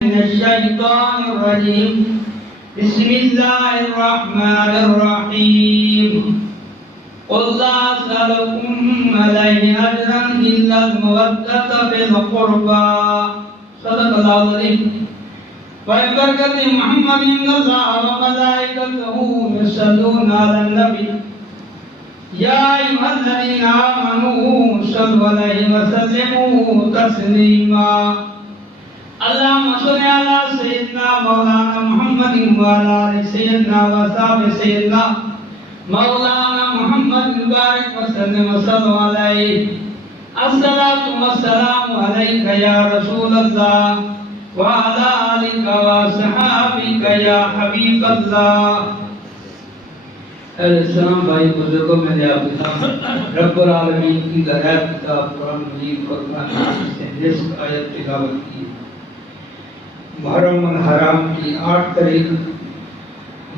من الشيطان الرجيم بسم الله الرحمن الرحيم قل لا أسألكم عليه أجرا إلا المودة في القربى صدق الله العظيم وبركة محمد الله وملائكته يصلون على النبي يا أيها الذين آمنوا صلوا عليه وسلموا تسليما اللهم صل على سيدنا مولانا محمد وعلى آل سيدنا وصحبه سيدنا مولانا محمد مبارك وسلم وصلوا عليه الصلاة والسلام عليك يا رسول الله وعلى آلك وصحابك يا حبيب الله. السلام بھائی بزرگوں میں آپ رب العالمین کی ہدایت کتاب قرآن مجید فرمان سے جس آیت تلاوت کی محرم الحرام کی 8 تاریخ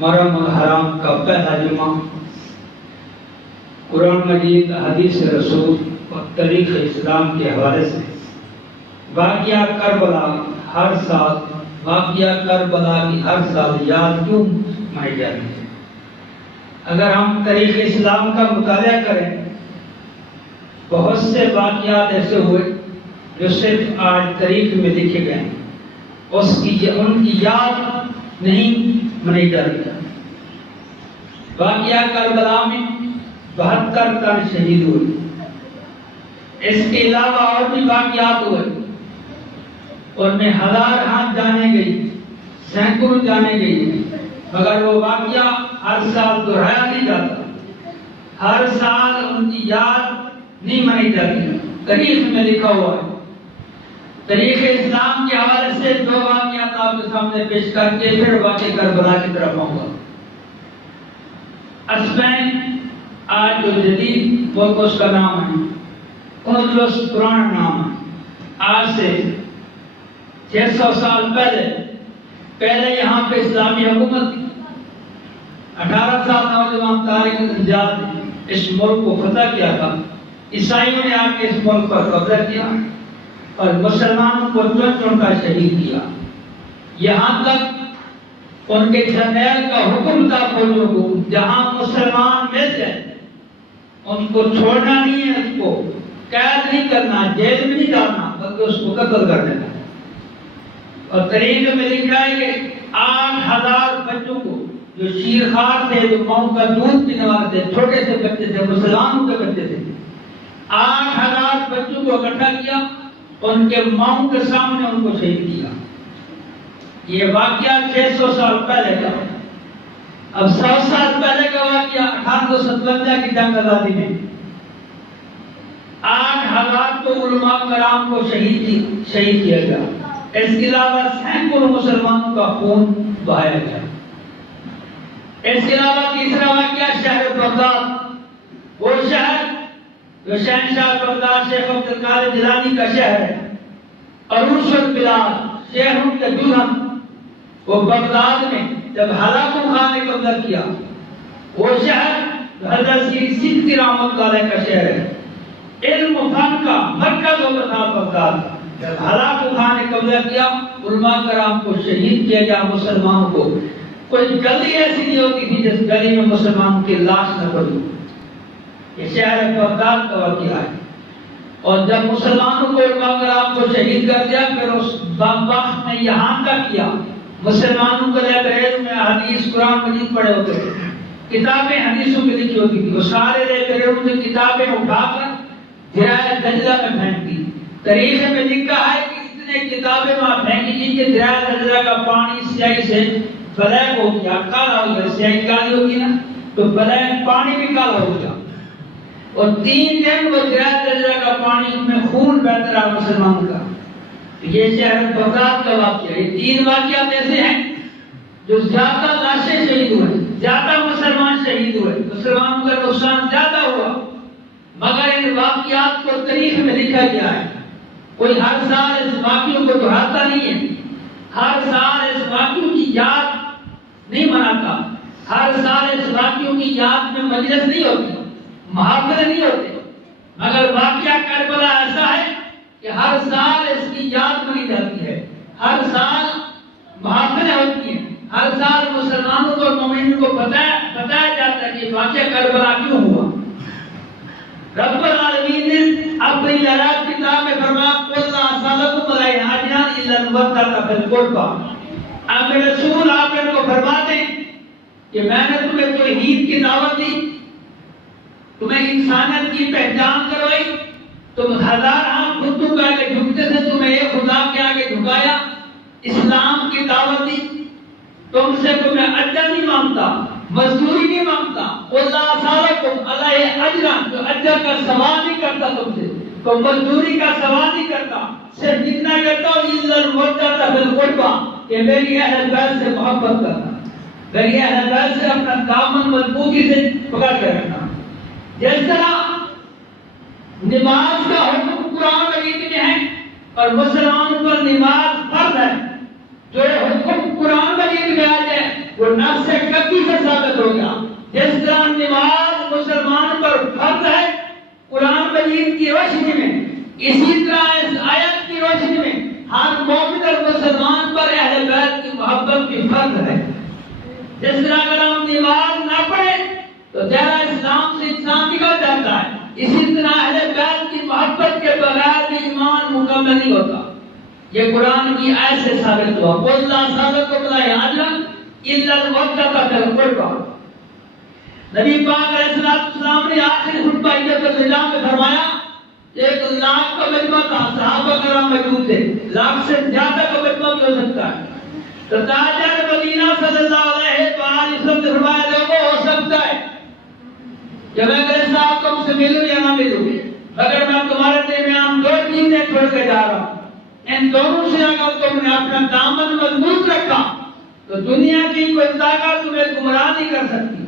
محرم الحرام کا پہلا جمعہ قرآن مجید حدیث رسول اور تاریخ اسلام کے حوالے سے واقعہ کربلا ہر سال کی ہر سال یاد کیوں منائی جاتی ہے. اگر ہم تاریخ اسلام کا مطالعہ کریں بہت سے واقعات ایسے ہوئے جو صرف آج تاریخ میں لکھے گئے ہیں ان کی یاد نہیں منائی جاتی. واقعہ کربلا میں 72 تن شہید ہوئے. اس کے علاوہ اور بھی واقعات ہوئے ان میں 1000 ہاتھ جانے گئی، سینکڑوں جانے گئی، مگر وہ واقعہ ہر سال دہرایا نہیں جاتا، ہر سال ان کی یاد نہیں منائی جاتی. تاریخ میں لکھا ہوا ہے. تاریخ اسلام کے حوالے سے 2 واقعات آپ کے سامنے پیش کر کے پھر واقعہ کربلا کی طرف آؤں گا. اسپین آج جو جدید ملک اس کا نام ہے اندلس پرانا نام ہے. آج سے 600 سال پہلے یہاں پہ اسلامی حکومت تھی. 18 سال نوجوان طارق نجات نے اس ملک کو فتح کیا تھا. عیسائیوں نے آ کے اس ملک پر قبضہ کیا اور مسلمانوں کو چن کا شہید کیا. یہاں تک ان کے جرنیل کا حکم تھا فوجوں کو جہاں مسلمان مل جائے ان کو چھوڑنا نہیں ہے، اس کو قید نہیں کرنا، جیل میں نہیں ڈالنا، بلکہ اس کو قتل کر دینا. اور تاریخ میں لکھا ہے کہ 8000 بچوں کو جو شیرخوار تھے، جو ماؤں کا دودھ پینے والے تھے، چھوٹے سے بچے تھے، مسلمانوں کے بچے تھے، 8000 بچوں کو اکٹھا کیا، ان کے ماؤں کے سامنے ان کو شہید کیا. یہ واقعہ 600 سال پہلے کا. اب 100 سال پہلے کا واقعہ 1857 کی جنگ آزادی میں 8000 تو علماء کرام کو شہید کیا گیا. اس کے علاوہ سینکڑوں مسلمانوں کا خون بہایا گیا. اس کے علاوہ تیسرا واقعہ شہر بغداد، وہ شہر جو شہنشاہ بغداد شیخ عبد القادر جیلانی کا شہر ہے، عروش البلاد شہروں کے دلہن، وہ بغداد میں جب ہلاکو خان نے قبضہ کیا، وہ شہر حضرت سیدی رحمۃ اللہ علیہ کا شہر ہے، علم و فن کا مرکز ہوتا تھا بغداد. جب ہلاکو خان نے قبضہ کیا، علماء کرام کو شہید کیا گیا. مسلمانوں کو کوئی گلی ایسی نہیں ہوتی تھی جس گلی میں مسلمانوں کی لاش نہ پڑی. یہ شہر بغداد کا واقعہ ہے. اور جب مسلمانوں کو علماء کرام کو شہید کر دیا، پھر اس وقت نے یہاں تک کیا مسلمانوں کے لائبریری میں حدیث قرآن مجید پڑھے ہوتے تھے، کتابیں حدیثوں کی لکھی ہوتی تھی. وہ سارے لائبریریوں سے کتابیں اٹھا کر دریائے دجلہ میں پھینک دی. تاریخ میں لکھا ہے کہ اتنے کتابیں وہاں پھینکی گئی کہ دریائے دجلہ کا پانی سیاہی سے بلیک ہو گیا، کالا ہو گیا. سیاہی کالی ہوگی نا تو بلیک پانی بھی کالا ہو گیا. اور 3 دن وہ دریائے دجلہ کا پانی میں خون بہتا رہا مسلمانوں کا. یہ شہر بغداد کا واقعہ. یہ 3 واقعات ایسے ہیں جو زیادہ لاشیں شہید ہوئے، زیادہ مسلمان شہید ہوئے، مسلمانوں کا نقصان زیادہ ہوا، مگر ان واقعات کو تاریخ میں لکھا گیا ہے. کوئی ہر سال اس واقعوں کو دہراتا نہیں ہے، ہر سال اس واقعوں کی یاد نہیں مناتا، ہر سال اس واقعوں کی یاد میں مجلس نہیں ہوتی، محاورے نہیں ہوتے. مگر واقعہ کربلا ایسا ہے کہ ہر سال اس کی یاد منی جاتی ہے، ہر سال یہ واقعہ کربلا کیوں ہوا؟ رب العالمین نے اپنی لڑائی کتاب میں فرمایا قل لا اسالکم علیہ اجرا الا المودۃ فی القربى. اب میرے رسول آپ ان کو فرما دیں کہ میں نے تمہیں توحید کی دعوت دی، تمہیں انسانیت کی پہچان کروائی، تم ہزار ہاتھ خودوں کے آگے جھکتے تھے، تمہیں ایک خدا کے آگے جھکایا، اسلام کی دعوت دی، تم سے تمہیں اجر نہیں مانگتا، مزدوری نہیں مانگتا. اللہ اسالکم علیہ اجرا، جو اجر کا سوال نہیں کرتا تم سے، تو مزدوری کا سوال نہیں کرتا، صرف اتنا کہتا ہوں الا المودۃ فی القربى کہ میری اہل بیت سے محبت کرنا، میری اہل بیت سے اپنا دامن مضبوطی سے پکڑ کے رکھنا. جس طرح نماز کا حکم قرآن مجید میں ہے اور مسلمانوں پر نماز فرض ہے، جو حکم قرآن مجید میں آ جائے وہ نص سے کبھی سے ثابت ہو گیا. جس طرح نماز مسلمان پر فرض ہے قرآن مجید کی روشنی میں، اسی طرح اس آیت کی روشنی میں ہر مومن اور مسلمان پر اہل بیت کی محبت کی فرض ہے. جس طرح اگر ہم نماز نہ پڑھیں تو دائرہ اسلام سے انسان نکل جاتا ہے، اسی طرح اہل بیت کی محبت کے بغیر بھی ایمان مکمل نہیں ہوتا. یہ قرآن کی آیت سے ثابت ہوا قل لا اسالکم علیہ اجرا الا المودۃ فی القربى. نبی پاک علیہ السلام نے آخری خطبہ حجۃ الوداع میں فرمایا 1,00,000 کا مجمع تھا، صحابہ کرام موجود تھے، 1,00,000 سے زیادہ کا مجمع بھی ہو سکتا ہے. تو تاجر مدینہ صلی اللہ علیہ وسلم نے فرمایا لوگوں ہو سکتا ہے کہ میں میرے صاحب تم سے ملوں یا نہ ملوں، مگر میں تمہارے درمیان دو چیزیں چھوڑ کے جا رہا ہوں. ان دونوں سے اگر تم نے اپنا دامن مضبوط رکھا تو دنیا کی کوئی طاقت تمہیں گمراہ نہیں کر سکتی.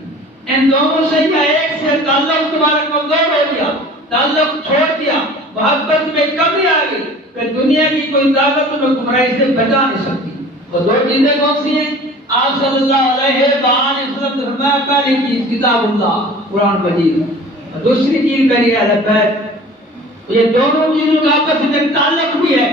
ان دونوں سے یا ایک سے تعلق تمہارا کمزور ہو گیا، تعلق چھوڑ دیا، محبت میں کمی آ گئی، کہ دنیا کی کوئی طاقت تمہیں گمراہی سے بچا نہیں سکتی. وہ دو چیزیں کون سی ہیں؟ آپ صلی اللہ علیہ وسلم نے فرمایا پہلی چیز کتاب اللہ قرآن مجید، اور دوسری چیز میری اہل بیت. یہ دونوں چیزوں کا آپس میں تعلق بھی ہے،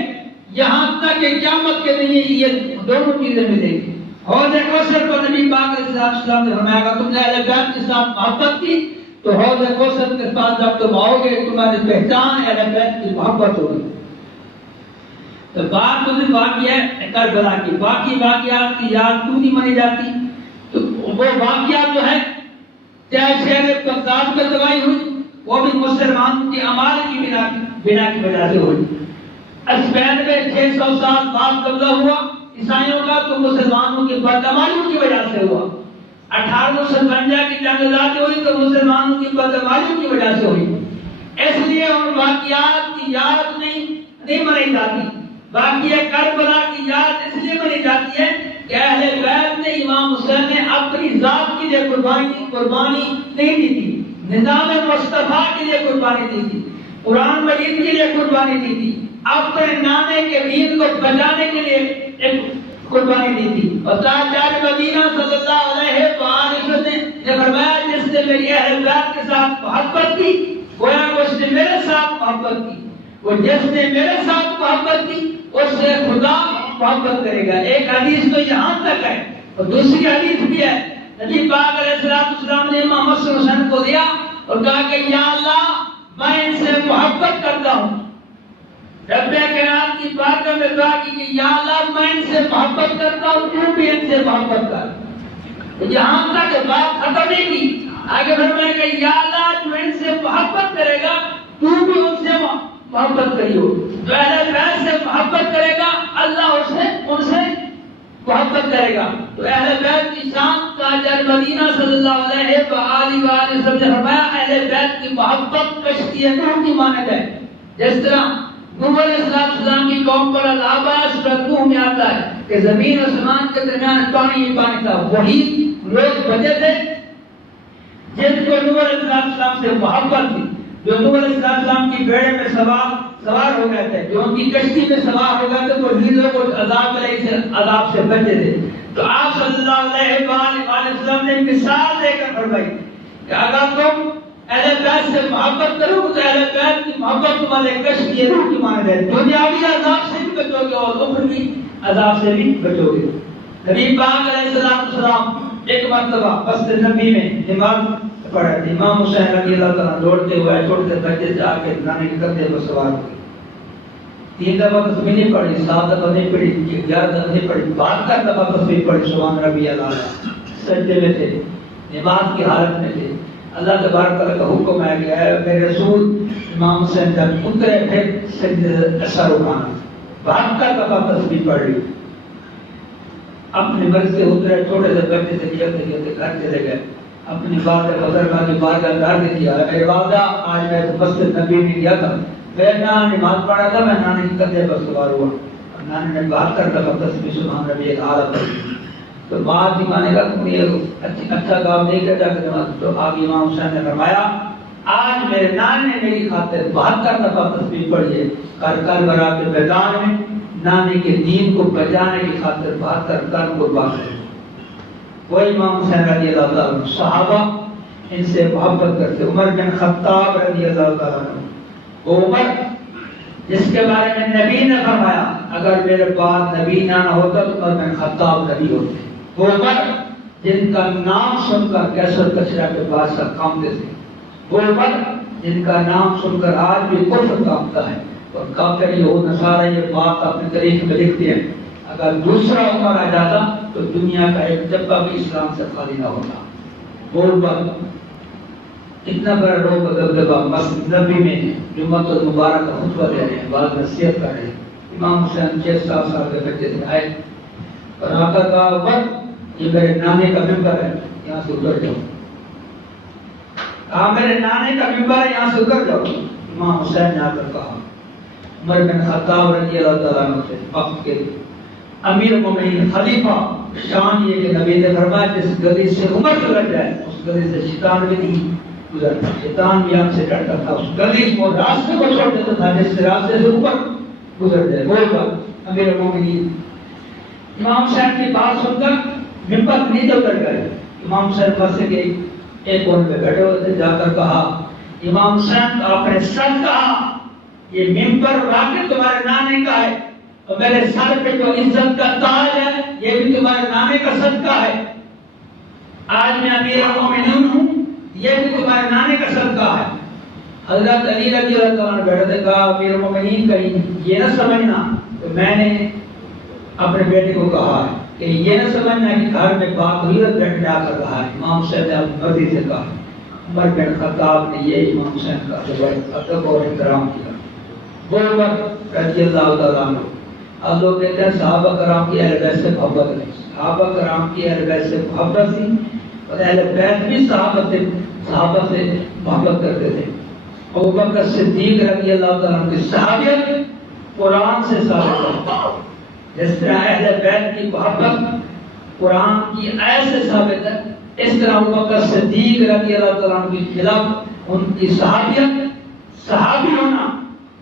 یہاں تک کہ قیامت کے دن یہ دونوں چیزیں ملیں گی. حوض کوثر کو نبی پاک علیہ السلام نے فرمایا کہ تم نے اہل بیت کے ساتھ محبت کی تو حوض کوثر کے پاس جب تم آؤ گے تمہاری پہچان اہل بیت کی محبت ہوگی. تو بات تو واقعہ کربلا کی، باقی واقعات کی یاد کیوں نہیں منی جاتی؟ تو وہ واقعات جو ہے چاہے شہر بغداد میں تباہی ہوئی وہ بھی مسلمانوں کے اعمال کی بنا کی وجہ سے ہوئی. اسپین میں 600 سال بعد قبضہ ہوا عیسائیوں کا تو مسلمانوں کی بدعمالیوں کی وجہ سے ہوا. 1857 کی جنگ آزاد ہوئی تو مسلمانوں کی بدعمالیوں کی وجہ سے ہوئی. اس لیے ان واقعات کی یاد نہیں منائی جاتی. واقعہ کربلا کی یاد اس لیے منائی جاتی ہے کہ اہل بیت نے امام حسین نے اپنی ذات کے لیے قربانی نہیں دی تھی، نظام مصطفیٰ کے لیے قربانی دی تھی، قرآن مجید کے لیے قربانی دی تھی، اپنے نانے کے دین کو بچانے کے لیے ایک قربانی دی تھی. اور تاجدار مدینہ صلی اللہ علیہ وسلم نے فرمایا جس نے میری اہل بیت کے ساتھ محبت کی گویا اس نے میرے ساتھ محبت کی، وہ جس نے میرے ساتھ محبت کی اس سے خدا محبت کرے گا. ایک حدیث تو یہاں تک ہے اور دوسری حدیث بھی ہے. نبی پاک علیہ السلام نے امام حسن کو دیا اور کہا کہ یا اللہ میں ان سے محبت کرتا ہوں. رب کائنات کی بارگاہ میں دعا کی کہ یا اللہ میں ان سے محبت کرتا ہوں تو بھی ان سے محبت کر. یہاں تک بات ختم نہیں کی، آگے فرمایا کہ یا اللہ جو ان سے محبت کرے گا تو بھی ان سے محبت کریو. جو اہل بیت سے محبت کرے گا اللہ ان سے محبت کرے گا. تو اہل بیت کی شان تاجدار مدینہ صلی اللہ علیہ وسلم نے فرمایا اہل بیت کی محبت کشتی نوح کی مانند ہے. جس طرح نوح علیہ السلام کی قوم پر عذاب آیا سورۃ نوح میں آتا ہے کہ زمین اور آسمان کے درمیان پانی ہی پانی تھا. وہی لوگ بچے تھے جن کو نوح علیہ السلام سے محبت تھی، جو نوح علیہ السلام کی بیڑے میں سوار ہو گئے تھے، جو ان کی کشتی میں سوار ہو گئے تھے، وہ ہی لوگ عذاب سے بچے تھے. تو آپ صلی اللہ علیہ وسلم نے مثال دے کر فرمائی کہ اگر تم اہل بیت سے محبت کرو تو اہل بیت کی محبت تمہارے کشتی روح کی مانند ہے. دنیاوی عذاب سے بھی بچو گے اور اخروی عذاب سے بھی بچو گے. نبی پاک علیہ السلام ایک مرتبہ مسجد نبی میں نماز پڑا تھا. امام حسین رضی اللہ تعالیٰ دوڑتے ہوئے چھوٹے بچے سے آ کے نانے کے کندھے پر سوار ہوئے. 3 دفعہ تصویر نہیں پڑھی, 7 دفعہ نہیں پڑھی, 11 دفعہ نہیں پڑھی, 72 دفعہ تصویر پڑھی. سبحان ربی اللہ. سجدے میں تھے, نماز کی حالت میں تھے. اللہ تبارک تعالیٰ کا حکم ہے کہ میرے رسول امام حسین جب اترے پھر سجدے سے اثر اٹھانا. 72 دفعہ تصویر پڑھ لی. اپنی مرضی سے اترے, چھوٹے سے بچے سے کھیلتے کھیلتے گھر چلے گئے. اپنی والدہ بزرگاہ کی بارگاہ دار نے کیا, میرے والدہ آج میں مسجد نبی میں گیا تھا, میں نانا نماز پڑھا تھا, میں نانے کے کندھے پر سوار ہوا. نانے نے 72 دفعہ تسبیح سبحان ربی الاعلیٰ پڑھی. تو بعد زمانے کا تم یہ اچھا کام نہیں کرتا کہ تو آپ امام حسین نے فرمایا آج میرے نانے نے میری خاطر 72 دفعہ تسبیح پڑھی ہے. کربلا کے میدان میں نانے کے دین کو بچانے کی خاطر 72 قرن قربان کرے. وہ امام حسین رضی اللہ تعالیٰ عنہ, صحابہ ان سے محبت کرتے. عمر بن خطاب رضی اللہ تعالیٰ عنہ, وہ عمر جس کے بارے میں نبی نے فرمایا اگر میرے بعد نبی نہ ہوتا تو عمر بن خطاب نبی ہوتے. وہ عمر جن کا نام سن کر کیسر کچرا کے بادشاہ کانپتے تھے. وہ عمر جن کا نام سن کر آج بھی کفر کانپتا ہے. اور کافر یہود نصارہ یہ بات اپنے تاریخ میں لکھتے ہیں اگر دوسرا عمر آ جاتا تو دنیا کا ایک ڈبہ بھی اسلام سے خالی نہ ہوتا. وہ عمر اتنا بڑا روب دبدبہ مسجد نبی میں جمعۃ المبارک کا خطبہ دے رہے ہیں, بعد نصیحت کر رہے ہیں. امام حسین 6-7 سال کے بچے سے آئے اور آقا کا عمر یہ میرے نانے کا ممبر ہے, یہاں سے اتر جاؤ. کہا میرے نانے کا ممبر ہے, یہاں سے اتر جاؤ. امام حسین نے آ کر کہا. عمر بن خطاب رضی اللہ تعالیٰ عنہ سے وقت کے امیر مومنین خلیفہ, شان یہ کہ نبی نے فرمایا جس گلی سے عمر گزر جائے اس گلی سے شیطان بھی نہیں گزرتا. شیطان بھی آپ سے ڈرتا تھا. اس گلی کو راستے کو چھوڑ دیتا تھا جس سے راستے سے عمر گزر جائے. وہ بات امیر مومنین. امام حسین کی بات سن کر ممبر نیچے اتر گئے. امام حسین مسجد کے ایک کونے میں بیٹھے ہوئے تھے. جا کر کہا امام حسین آپ نے سچ کہا, یہ ممبر واقعی تمہارے نانے کا ہے اور میرے سر پہ جو عزت کا تاج ہے یہ بھی تمہارے نانے کا صدقہ ہے. آج میں امیر المومنین ہوں, یہ بھی تمہارے نانے کا صدقہ ہے. حضرت علی رضی اللہ تعالیٰ عنہ بیٹھے تھے. کہا امیر المومنین کہیں یہ نہ سمجھنا کہ میں نے اپنے بیٹے کو کہا ہے, کہ یہ نہ سمجھنا کہ گھر میں بات ہوئی اور بیٹھ جا کر کہا ہے. امام حسین نے اپنی مرضی سے کہا. عمر بن خطاب نے یہ امام حسین کا ادب اور احترام کیا. وہ عمر رضی اللہ تعالیٰ عنہ, اب لوگ کہتے ہیں صحابہ کرام کی اہل بیت سے محبت نہیں. صحابہ کرام کی اہل بیت سے محبت تھی اور اہل بیت بھی صحابہ سے محبت کرتے تھے. ابوبکر صدیق رضی اللہ تعالیٰ عنہ کی صحابیت قرآن سے ثابت ہے. جس طرح اہل بیت کی محبت قرآن کی آیت سے ثابت ہے, اس طرح ابوبکر صدیق رضی اللہ تعالیٰ عنہ کی خلاف ان کی صحابیت صحابی ہونا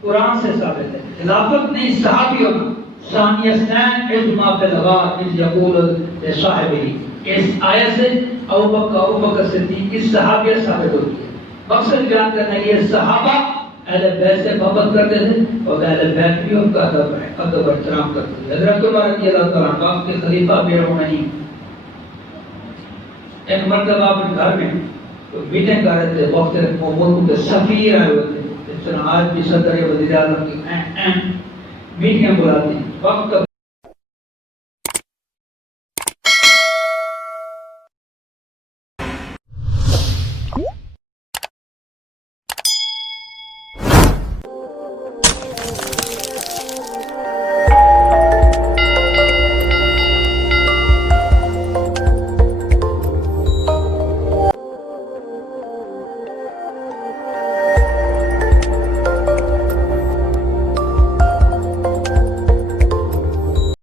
قرآن سے ثابت ہے. خلافت نہیں, صحابی ہونا. ثانی اثنین اجماع فی الغار اذ یقول لصاحبہ, اس آیت سے ابوبکر صدیق کی صحابیت ثابت ہوتی ہے. مقصد بیان کرنا یہ صحابہ اہل بیت سے محبت کرتے تھے اور اہل بیت بھی ان کا ادب و احترام کرتے تھے. حضرت عمر رضی اللہ تعالیٰ عنہ کے خلیفہ امیر المومنین ایک مرتبہ اپنے گھر میں میٹنگ کر رہے تھے. وقت ملک کے سفیر آئے ہوئے تھے. اس طرح آج بھی صدر وزیر اعظم کی میٹنگ بلاتے ہیں. وقت